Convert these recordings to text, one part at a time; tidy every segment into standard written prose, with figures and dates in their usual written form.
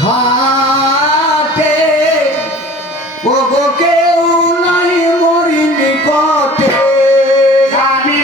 ঘাটে ও গো কেউ নাই মরি নিকটে আমি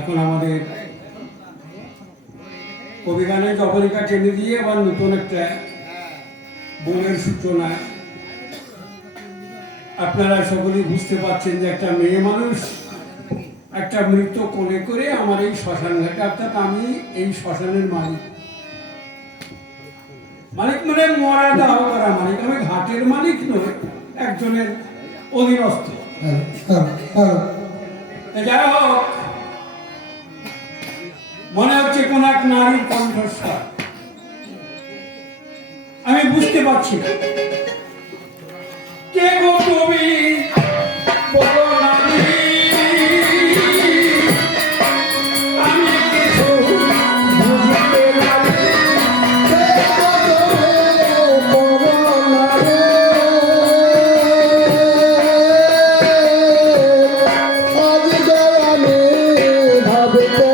এখন আমাদের কবিগানের জবনিকা টেনে দিয়ে আবার নতুন একটা বনের সূচনায় আপনারা সকলেই বুঝতে পারছেন যে একটা মেয়ে মানুষ একটা মৃত কোলে করে আমার এই শ্মশান ঘাটে, অর্থাৎ আমি এই শ্মশানের মালিক। মালিক মানে মরা দাহ করা মালিক, আমি ঘাটের মালিক নয়, একজনের অধীনস্থ। যাই হোক, মনে হচ্ছে কোন এক নারীর কণ্ঠস্বর, আমি বুঝতে পারছি না কে গো তুমি বলো নারী, আমি কিছু বুঝতে পারি। কে গো তুমি বলো নারী, আজ আমি ভাবিতে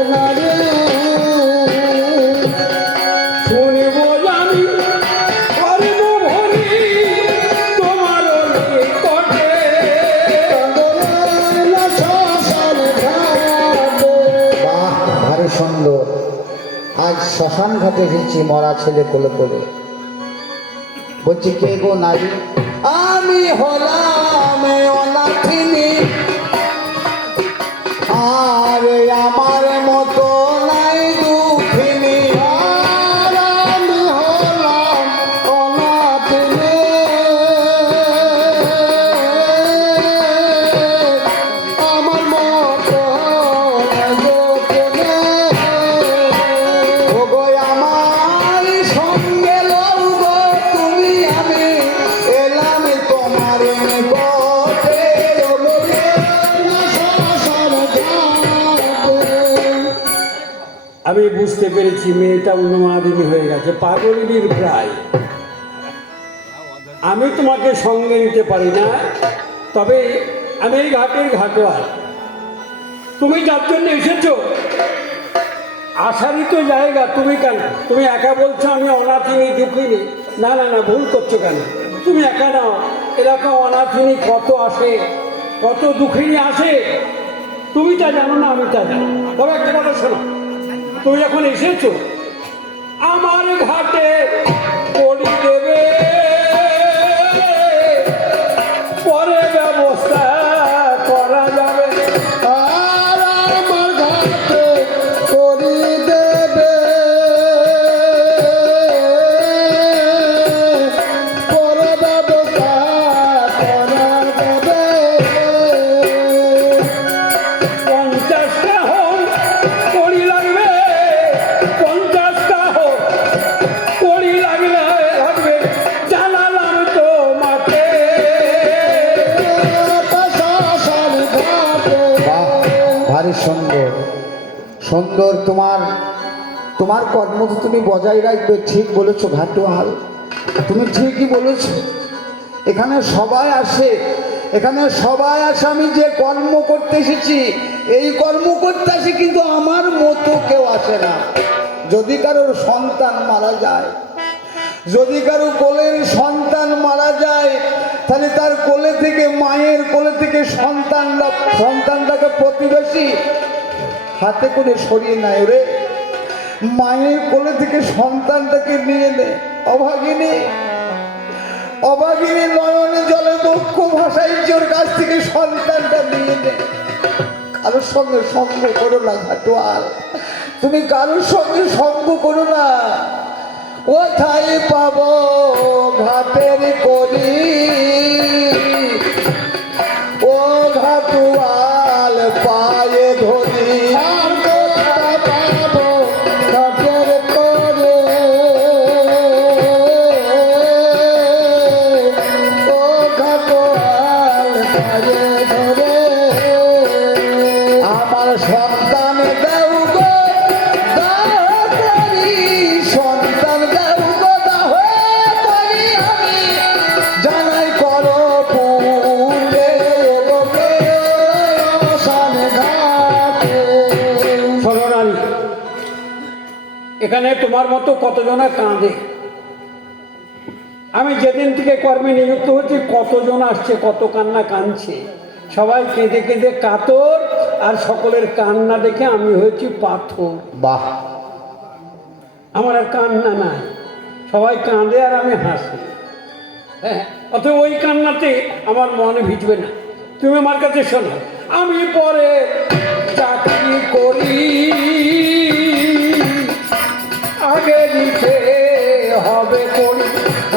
নারী সুন্দর। আজ শ্মশান ঘাটে এসেছি মরা ছেলে কোলে কোলে। বলছি কে গো নারী, আমি হলাম অনাথিনী, আর আমার মতো নাই দুঃখিনী, আর আমি হলাম অনাথিনী, আমার মতো নাই দুঃখিনী। ওগো আমার সঙ্গে লও গো তুমি, আমি এলাম তোমার নিকটে। ওগো আমি বুঝতে পেরেছি মেয়েটা উন্মাদিনী হয়ে গেছে, পাগলিনীর প্রায়। আমি তোমাকে সঙ্গে নিতে পারি না, তবে আমি এই ঘাটের ঘাটোয়ার। তুমি যার জন্য এসেছো আসারই তো জায়গা, তুমি কেন তুমি একা বলছো আমি অনাথিনী দুঃখিনী? না না না, ভুল করছো কেন? তুমি একা নাও, এরকম অনাথিনী কত আসে, কত দুঃখিনী আসে, তুমি তা জানো না, আমি তা জানো। তবে একটা কথা শোনো, তুমি যখন এসেছো আমার ঘাটে পড়ি দেবে, পরে ব্যবস্থা করা যাবে। আর আমার ঘাটে করি দেবে, পরে ব্যবস্থা করা যাবে। 50টা হোক কড়ি লাগবে, 50টা হোক কড়ি লাগবে, জানালাম তোমাকে। শ্মশান ঘাটে বাহ, ভারী সুন্দর সুন্দর। তোমার কর্ম তো তুমি বজায় রাখবে, ঠিক বলেছো ঘাটুয়াল, তুমি ঠিকই বলেছো। এখানে সবাই আসে, আমি যে কর্ম করতে এসেছি এই কর্ম করতে আসি, কিন্তু আমার মতো কেউ আসে না। যদি কারোর সন্তান মারা যায়, যদি কারো কোলের সন্তান মারা যায়, তাহলে তার কোলে থেকে, মায়ের কোলে থেকে সন্তানটাকে প্রতিবেশী হাতে করে সরিয়ে নেয়। রে মায়ের কোলে থেকে সন্তানটাকে নিয়ে নে, অভাগিনী নয়নে জলে বক্ষ ভাষায় ওর কাছ থেকে সন্তানটা নিয়ে নে। কারোর সঙ্গে সঙ্গ করো না ঘাটুয়াল, তুমি কারোর সঙ্গে সঙ্গ করো না। কোথায় পাবো ঘাটের করি, ও ঘাটুয়াল পায়ে ধরি। আর কোথায় পাবো ঘাটের করে, ও ঘাটুয়াল পায়ে ধরে। আমার সন্তান দেও গো দাহ করি, সন্তান দেও গো দাহ করি, আমি জানাই করো পূর্বে লোকে শ্মশান ঘাটে। সরনারী, এখানে তোমার মতো কতজনা কাঁদে। আমি যেদিন থেকে কর্মে নিযুক্ত হচ্ছি কতজন আসছে, কত কান্না কাঁদছে, সবাই কেঁদে কেঁদে কাতর, আর সকলের কান্না দেখে আমি হয়েছি পাথর। বাহ, আমার আর কান্না নাই, সবাই কাঁদে আর আমি হাসি। হ্যাঁ, অতএব ওই কান্নাতে আমার মন ভিজবে না। তুমি আমার কাছে শোনো, আমি পরে চাকরি করি, আগে দিতে হবে করি।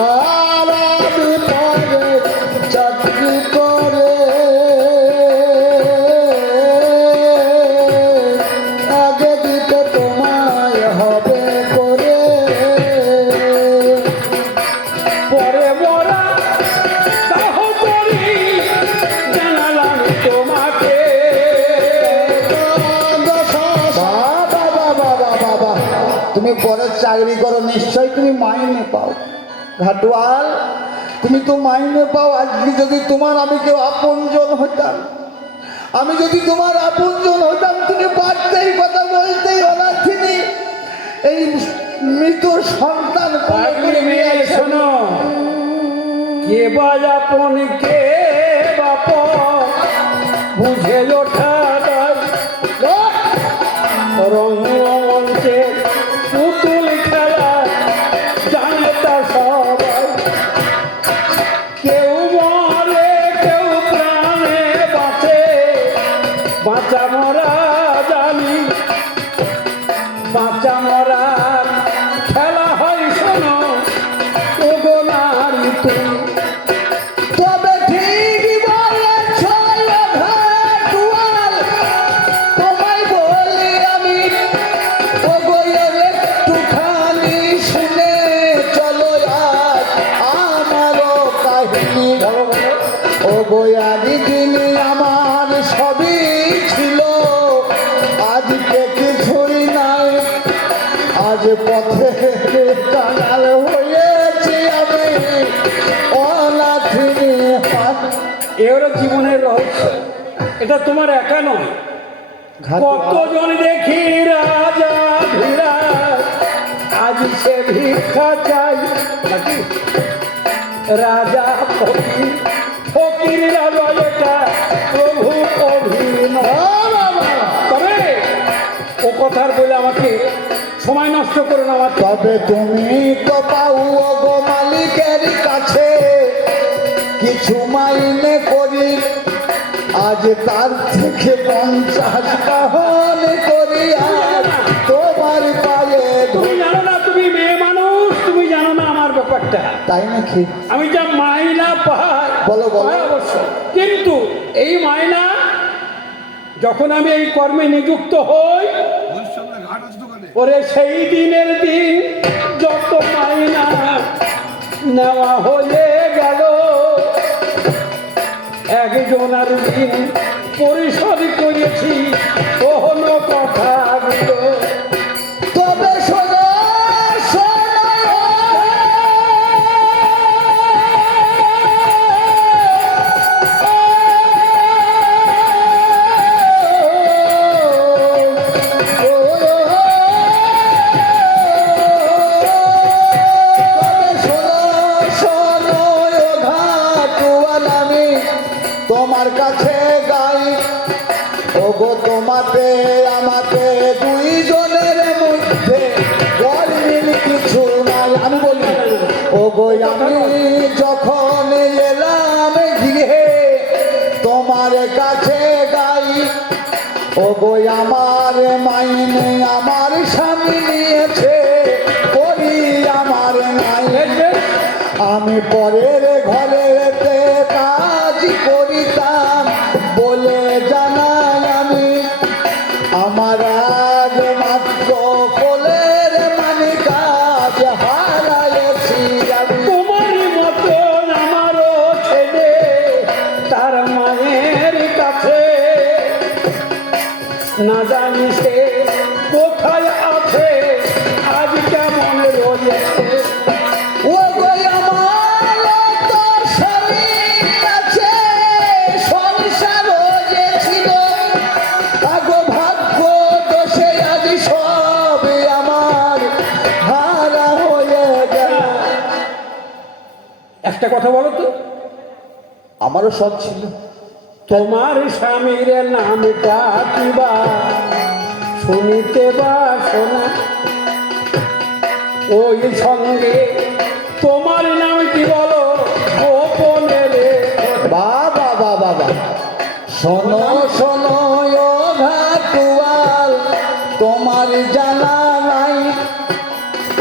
আর আমি পরে চাকরি করে, আগে দিতে তোমায় হবে করে। পরে বলা দাহ করি, জানালাম তোমাকে। বাবা, তুমি পরে চাকরি করো, নিশ্চয়ই তুমি মাইনে পাও। ঘাটুয়াল, তুমি তো মাইনে পাও। আজকে যদি তোমার আমি কেউ আপনজন হইতাম, তুমি পারতেই কথা বলতেই অনাথিনী এই মৃত সন্তান কোলে পাগলি করে নিয়ে মেয়ে এসে- শোনো, কে বা আপন কে বাপ বুঝে ওঠা দায়। রঙ্গমঞ্চে পুতুল খেলা জানে তা সবাই, কেউ মরে কেউ প্রাণে বাঁচে, বাঁচা মরা জানি, বাঁচা মরার খেলা হয় শোনো, ওগো নারী তুমি। তবে ঠিকই বলেছ ঘাটুয়াল, তোমায় বলি আমি, ওগো এর একটুখানি শুনে চলো আজ আমারও কাহিনী। ও গোয়ারি দিনে আমার সবই ছিল, আজকে কিছুই নাই, আজ পথে কাঙাল হয়েছি আমি, অনাথিনী হাত। এ হলো জীবনের রহস্য। এটা তোমার একা নয়, ঘাটুয়াল। কতজন দেখি রাজা ধীরাজ, আজ সে ভিক্ষা চাই নাকি? রাজা ফকির, ফকিররা বলে এটা প্রভু অভিনয়। তবে ও কথার বলে আমাকে সময় নষ্ট করে না আমাকে। তবে তুমি তো পাও গো মালিকের কাছে কিছু মাইনে করি, আজ তার থেকে 50 বাহন করি আর তোমার পায়ে তুমি জানো না, তুমি মেয়ে মানুষ, তুমি জানো না আমার ব্যাপারটা। তাই নাকি? আমি যা মাইনা পাই, বলো, বলো। পাই অবশ্য, কিন্তু এই মাইনা যখন আমি এই কর্মে নিযুক্ত হই, ওরে সেই দিনের দিন যত মাইনা নেওয়া হয়ে গেল, একজনের দিন পরিশোধ করেছি কোনো কথাগুলো। তবে শোনো, শোনো, তবে শোনো, শোনো, ও ঘাটুয়াল, আমি তোমার কাছে গাই, ওগো তোমাতে আমাকে দুইজনের মধ্যে গরমিল কিছু নাই। আমি বলি ওগো আমি যখন এলাম গৃহে তোমার কাছে গাই, ওগো আমার মাইনে আমার স্বামী নিয়েছে করি আমার নাই। আমি পরের ঘরেতে কাজ করিতাম বলে জানাই আমি, আমার আগ মাত্র কোলের মানে কাজ হারাইছি আমি। তোমার মতন আমারও ছেলে তার মায়ের কাছে, না জানি সে কোথায় আছে, আজ কেমন রয়েছে। ওগো আমার তোর স্বামী আছে, সংসারও যে ছিল, আগো ভাগ্য দোষে আজ সব আমার হারা হয়ে গেল। একটা কথা বলো তো, আমারও সব ছিল। তোমার স্বামীর নামটা কি বা শুনিতে বা শোনা, ওই সঙ্গে তোমার নাম কি বলো গোপনে রেখো। বাবা বাবা বাবা, শোনো শোনো ও ঘাটুয়াল, তোমার জানা নাই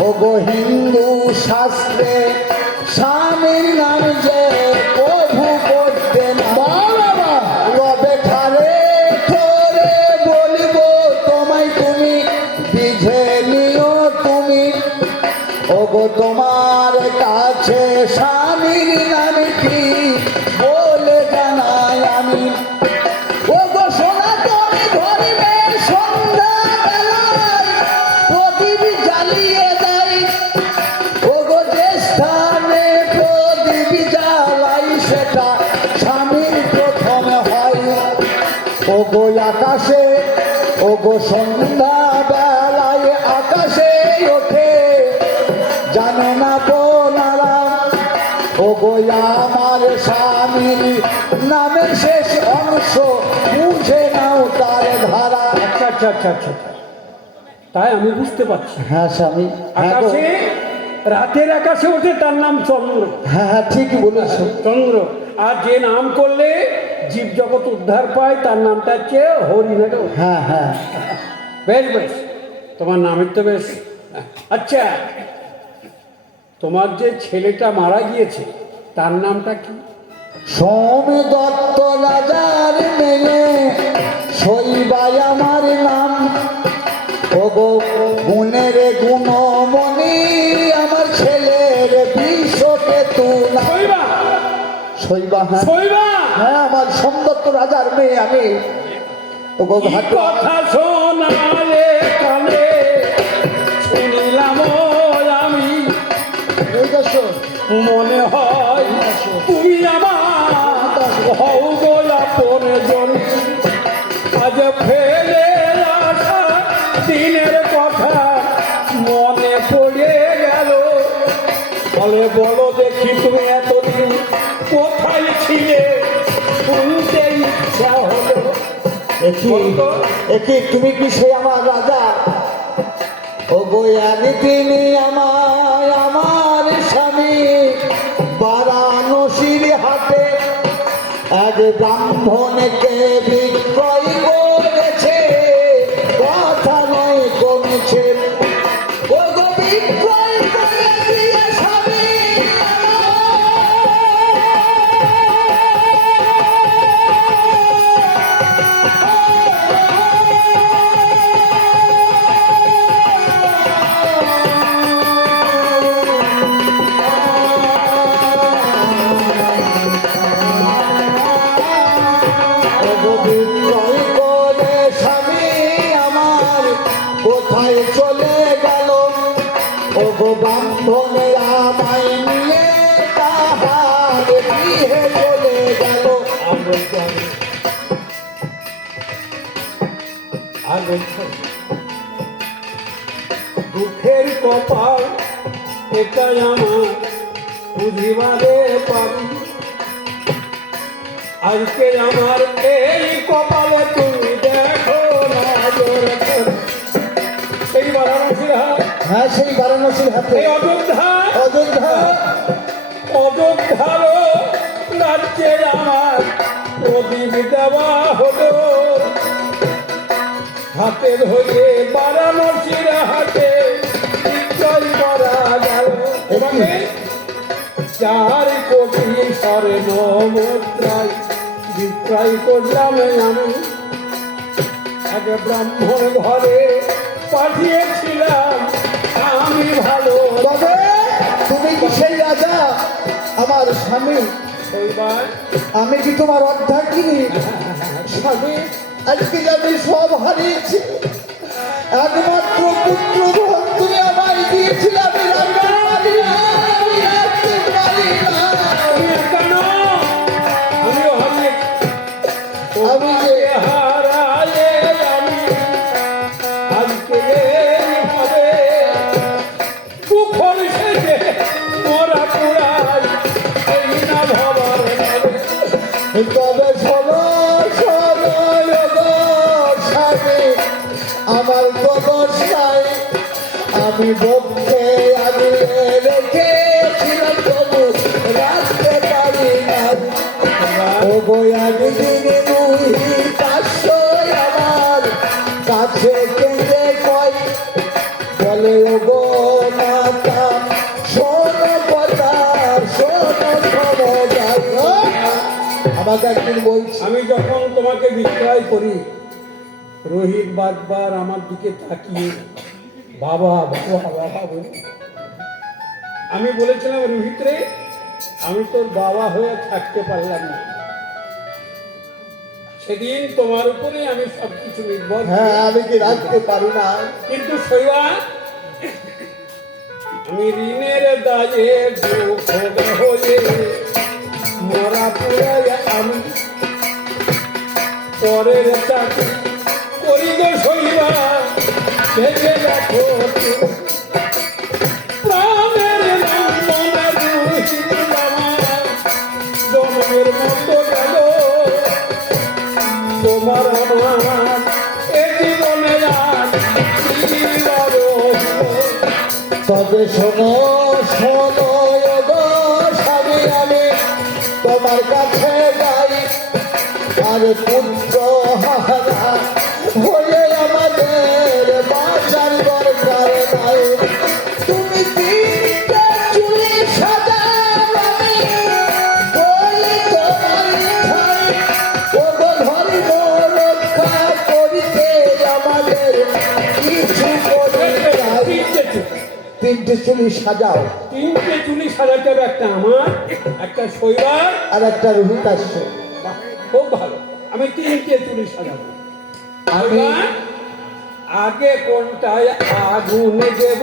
ওগো হিন্দু শাস্ত্রে স্বামীর নাম যে প্রভু করতে না। রবে ঠারে ঠোরে বলিব তোমায়, তুমি বিঝে নিও তুমি, ওগো তোমার কাছে স্বামীর নাম কি বলে জানাই আমি। ওগো সোনা তুমি ধরিবে সন্ধ্যা বেলায় প্রদীপ জ্বালিয়ে দেয়, ওগো যে স্থানে প্রদীপ জ্বালাই সেটা স্বামীর প্রথমে হয়। ওগো আকাশে, ওগো সন্ধ্যা বেলায় আকাশে ওঠে জানো না বোনারা, ওগো আমার স্বামীর নামের শেষ অংশ বুঝে নাও তার ধারা। আচ্ছা আচ্ছা আচ্ছা আচ্ছা, তাই আমি বুঝতে পারছি। হ্যাঁ স্বামী, হ্যাঁ গো। আকাশে, রাতের আকাশে ওঠে তার নাম চন্দ্র। হ্যাঁ হ্যাঁ ঠিকই বলেছো। চন্দ্র, আর যে নাম করলে জীব জগৎ উদ্ধার পায় তার নামটা হচ্ছে হরি। না গো? হ্যাঁ হ্যাঁ, বেশ বেশ, তোমার নামের তো বেশ। আচ্ছা, তোমার যে ছেলেটা মারা গিয়েছে তার নামটা কি? সোম দত্ত রাজার মেয়ে শৈবাই আমার নাম, ওগো গুণের গুণমণি আমার ছেলের বিশ্বকেতু নাম। শৈবা, শৈবা, হ্যাঁ শৈবা, হ্যাঁ আমার সোমদত্ত রাজার মেয়ে আমি। ওগো কি ঘাট কথা শোনালে কানে শুনিলাম আমি, মনে হয় তুমি আমার হও গো আপন জন, আজ ফেলে পড়ে গেল। বলে বলো দেখি তুমি এতদিন কোথায় ছিলে, শুনতে ইচ্ছা হলো। একই তুমি কি সে আমার রাজা? ও গোয়ারি তিনি আমায় আমার স্বামী বারাণসীর হাটে এক ব্রাহ্মণকে বিক্রয় করেছে, কথা নয় কমেছে। ও গো বিক্রয় করে দিয়ে স্বামী বিক্রয় করে স্বামী আমার কোথায় চলে গেল। ও গো ব্রাহ্মণে আমায় নিয়ে তাহার গৃহে চলে গেল। আর বলছেন দুঃখের কপাল এটাই আমার বুঝিবারে পারি। আজকে আমার এই কপালে তুমি দেখো নজর করে। এই বারাণসীর হাট, হ্যাঁ সেই বারাণসীর হাতে এই অযোধ্যা, অযোধ্যা অযোধ্যার রাজ্যে আমার প্রদীপ দেওয়া হলো। হাতে ধরে বারাণসীর হাটে বিক্রয় করা গেল। এভাবে 4 কোটি স্বর্ণ মুদ্রায় বিক্রয় করলাম আমি। এক ব্রাহ্মণ ঘরে পাঠিয়েছিলাম আমি ভালো। তবে তুমি কি সেই রাজা আমার স্বামী? শৈবাল আমি কি তোমার অর্ধাঙ্গিনী? স্বামী আজকে আমি সব হারিয়েছি, একমাত্র পুত্র ধন তুমি আমায় দিয়েছিলে, আমি রাখতে পারি না, আমি রাখতে পারি না। আমি কেন আমিও হারিয়ে আমি যে হারালে আমি আজকে এইভাবে দুঃখর শেষে মরা পুরাই এই না ভাবার নামে। তবে শোনো শোনো গো স্বামী, আমার তপস্যায় আমি বক্ষে আমি রেখেছিলাম, তবু রাখতে পারি না। ও বয়ানি দিনে দুই পাঁচশো আমার কাছে কেঁদে কয়, বলে ও গো মাতা শোনো কথা শোনো সময়। আমাকে একদিন বলছি আমি যখন তোমাকে বিক্রয় করি, রোহিত বারবার আমার দিকে তাকিয়ে বাবা বাবা বাবা বলে। আমি বলেছিলাম রোহিত রে, আমি তোর বাবা হয়ে থাকতে পারলাম না। সেদিন তোমার উপরে আমি সবকিছু নির্ভর করি। হ্যাঁ আমি কি রাখতে পারি না। কিন্তু শৈবা আমি ঋণের দায়ে দুঃখ হয়ে মরা পুরাই আমি পরের চাকরি করি গো শৈবা। ভেবে দেখো প্রাণের নন্দনা রুহিত আমার জন্মের মতো গেল। তোমার আমার এ জীবনে আর কি বড় হলো। তবে শোনো শোনো গো স্বামী, আমি তোমার কাছে যাই, আর পুত্র হারা হয়ে আমাদের বাঁচার দরকার নাই। তুমি তিনটে চুলি সাজাও, আমি বলি তোমার ঠাই, ও গো ধর্ম রক্ষা করিতে আমাদের কিছু করে যাই। তিনটে চুলি সাজাও, তিনটে চুলি সাজাতে হবে, একটা আমার, একটা শৈবার, আর একটা রোহিত আসছে। বাহ, খুব ভালো। আমি তিনটে চুলি সাজাবো। আমি এবার আগে কোনটায় আগুন দেব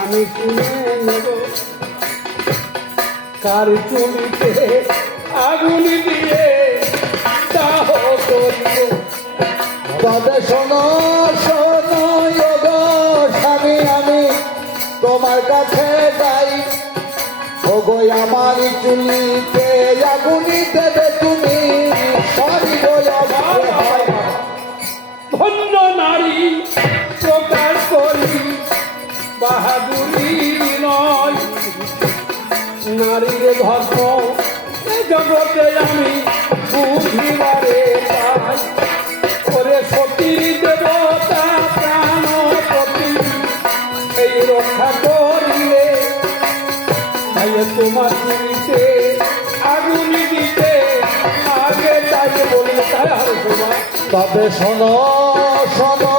আমি শুনে নেব। কার চুলিতে আগুন দিয়ে দাহ করব। তবে শোনো শোনো গো স্বামী, আমি তোমার কাছে যাই ওগো আমার চুলিতে আগুনি দেবে তুমি সরি গো আমার ভাই। ধন্য নারী প্রকাশ করি বাহাদুরি নয়, নারীর ধর্ম এ জগতে আমি বুঝিবারে পাই। ওরে সতীর দেবতা প্রাণপতি এই রক্ষা করিলে তাই তোমার দিতে আগুনি দিতে আগে তাই বলি তাই আর তোমার তবে শোনো শোনো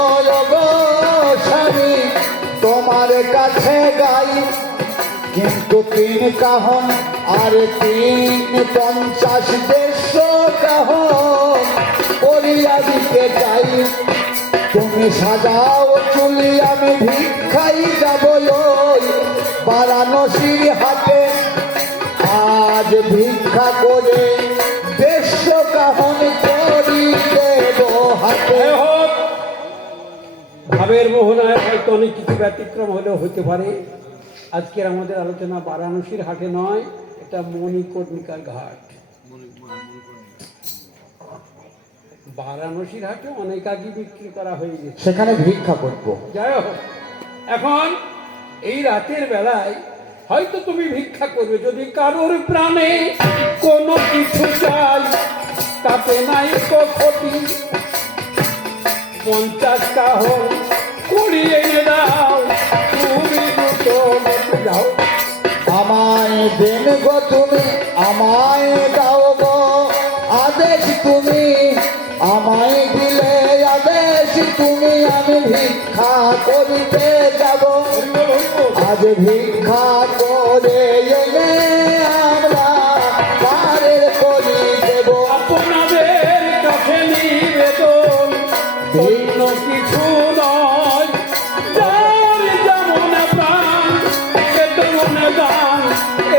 গো স্বামী তোমার কাছে গাই কিন্তু 3 কাহন আর 350 দেড়শো কাহন করিয়া দিতে চাই তুমি সাজাও চুলি আমি ভিক্ষাই যাব ওই বারাণসীর হাটে আজ ভিক্ষা করে 150 কাহন করি দেব হাতে। যাই হোক, ভাবের মোহনায় হয়তো অনেক কিছু ব্যতিক্রম হলেও হতে পারে। আজকের আমাদের আলোচনা বারাণসীর হাটে নয়, এটা মণিকর্ণিকার ঘাট। বারাণসীর হাটে অনেক আগে বিক্রি করা হয়ে গেছে। সেখানে ভিক্ষা করবো। যাই হোক, এখন এই রাতের বেলায় হয়তো তুমি ভিক্ষা করবে, যদি কারোর প্রাণে কোনো কিছু চাই তাতে নাই তো ক্ষতি। 50 কাহন কুড়িয়ে এনে দাও, তুমি দুটো মতো যাও। আমায় দেন গো তুমি আমায় দাও গো আদেশ তুমি আমায় দিলে আদেশ তুমি আমি ভিক্ষা করিতে যাব আজ ভিক্ষা করে এনে আমরা পারের করি দেব আপনাদের কাছে নিবেদন অন্য কিছু নয়, যার যেমন প্রাণ সে তেমন দান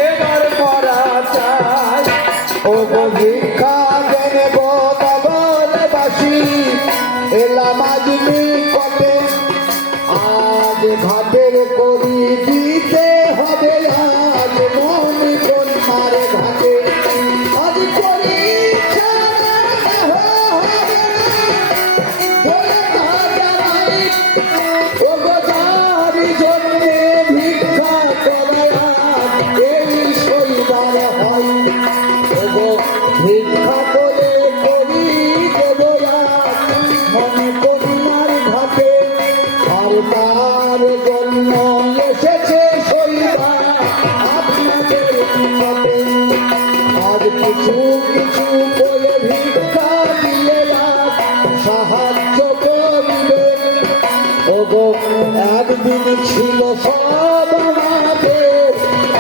এবার করা চাই। ও গো ভিক্ষা দেন গো বগলবাসী এলাম আজ নিকটে আজ ঘাটের করি দিতে হবে আজ মনি কন্যার ঘাটে আজ করি ও গো যারি জন্যে ভিক্ষা করে আজ এই শৈবার হয় ওগো ভিক্ষা করে করি দেব মনে কন্যার ঘাটে আর তার জন্য এসেছে শৈবার আপনাদের নিকটে আজ কিছু কিছু করে ভিক্ষা দিয়ে সাহায্য করিবে ওগো একদিন ছিল সব আমাদের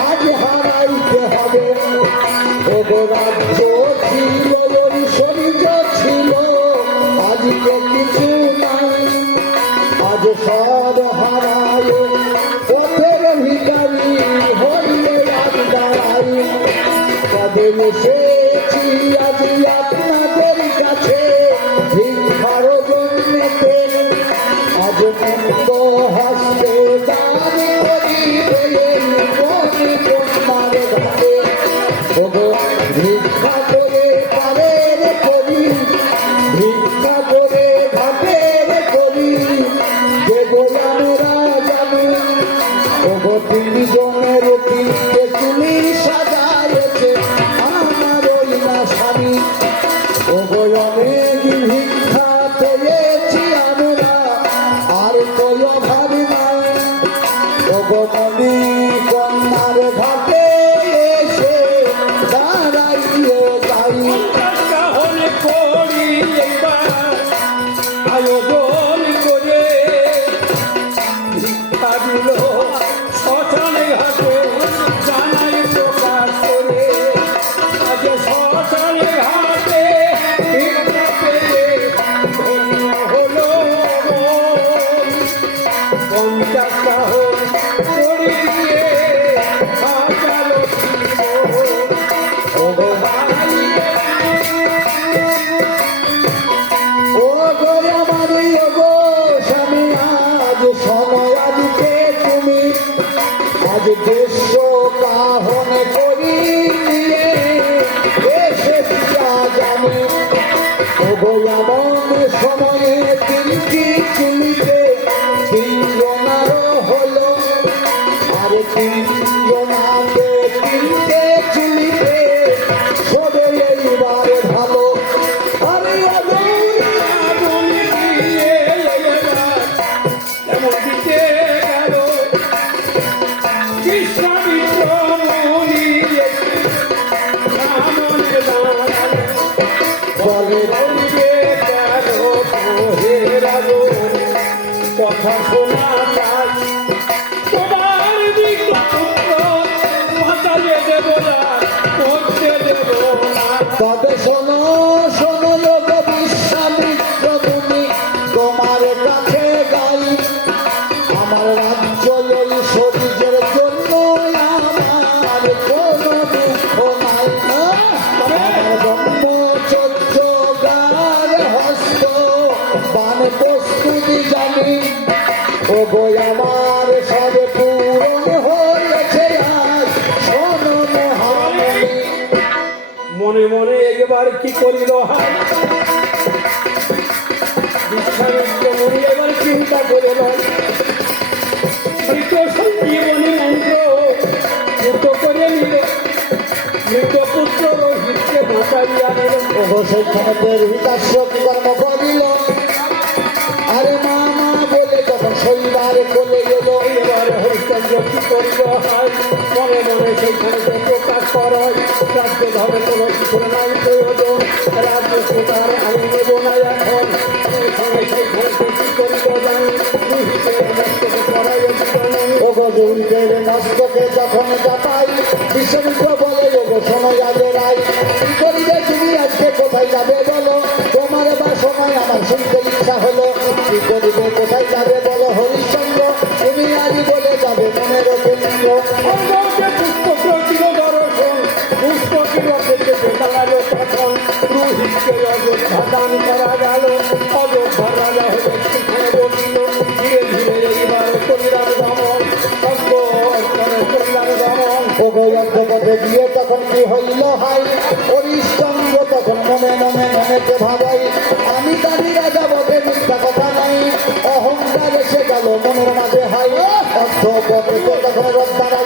আজ হারাইতে হবে ওগো রাজ্য ছিল ঐশ্বর্য ছিল আজকে কিছু নাই আজ সব হারায় পথের ভিখারি হইলে আজ দাঁড়াই তবে এসেছি আজ আপনাদের কাছে ভিক্ষার জন্যে আজ মুক্ত হস্তে দান করিবে মনি কন্যার ঘাটে ওগো ভিক্ষা করে পারের করি ভিক্ষা করে ঘাটের করি দেব আমরা জানি ওগো 3 জনের তিনটে চুলি সাজায়েছে আমার ওই না স্বামী ওগো অনেক ভিক্ষা পেয়েছি আমরা আর কোনো ভাবি নাই ওগো মনি কন্যার ঘাটে এসে দাঁড়াইও তাই 50 কাহন করি এবার আয়োজন করে ভিক্ষা দিল শ্মশানে ঘাটে জানাই প্রকাশ করে। আজ শ্মশানে ঘাটে ভিক্ষা পেয়ে ধন্য হলো মন। 50 কাহন করি দিয়ে সাজালো জীবন। ওগো ভাই ও গো আমারি ও গো স্বামী আজ সময় আজকে তুমি আজ দেশ কাহন করি নিয়ে এসেছি আজ আমি ওগো এমন সময়ে তিনটি চুলিতে তিনজনারও হলো আরে তিনজনাতে তিনটে চুলিতে সবে এইবার ভালো আরে আগুন দিয়ে এবার এমন দিতে গেল বিশ্বামিত্র মুনি রামনে দাঁড়ালো বলে বলবে কেন হেরালো কথা শোনা চাই তোমার দিগ্পুত্র মাতালে দেব না করতে দেব না তবে শোনো শোনো লোক বিশ্বামিত্র তুমি তোমার কাছে গাই আমার রাজ্য এই শরীরের জন্য আমার কোনো দুঃখ নাই আমার ব্রহ্মচর্য গার হস্ত বান প্রস্তুতি জানি ও বই আমার সব পূরণ হয়েছে আজ শোনো মহামণি মনে মনে এবার কি করিল হাই বিশ্বামিত্র মুনি এবার চিন্তা করে নয় মৃত সঞ্জীবনী মন্ত্র পুত করে নিল মৃত পুত্র রোহিতকে বাঁচাইয়া নিল ওগো সেইখানে হৃদাস্য কর্ম করিল আরে মা মা বলে যখন শৈবার কোলে গেল এবার হরিচন্দ্র কি করিল হাই মনে মনে সেইখানে প্রকাশ করায় রাজ্য ধরে কোনো কিছু নাই প্রয়োজন রাজ্য তার আমি নেব না এখন সঙ্গে সেইখানে কি করিল জানি রোহিতের মস্তকে করাইল জীবনে ওগো দুর্গের মস্তকে যখন চাপাই বিশ্বমিত্র বলে ওগো শোনো যাবে রাই কি করিবে তুমি আজকে কোথায় যাবে বলো তোমার বা সময় আমার শুনতে ইচ্ছা হলো কি করিবে কোথায় যাবে বলো হরিশ্চন্দ্র তুমি আজ বলে যাবে মনের কেন্দ্র অঙ্গকে পুষ্পক ছিল দর্শন পুষ্পকে রথেতে দাঁড়ালো তখন রোহিতকে অযোধ্যা দান করা গেল অযোধ্যা রাজা হয়ে সেখানে বসিল ধীরে ধীরে এইবার করিলাম দমন করিলাম দমন ওগো যজ্ঞপথে গিয়ে তখন কি হইল হাই হরিশ্চন্দ্র তখন মনে মনে মনেতে ভাবাই আমি তারই রাজা বটে মিথ্যা কথা নাই অহংকার এসে গেল মনের মাঝে হাই অর্থপথে তো তখন রদ্দারা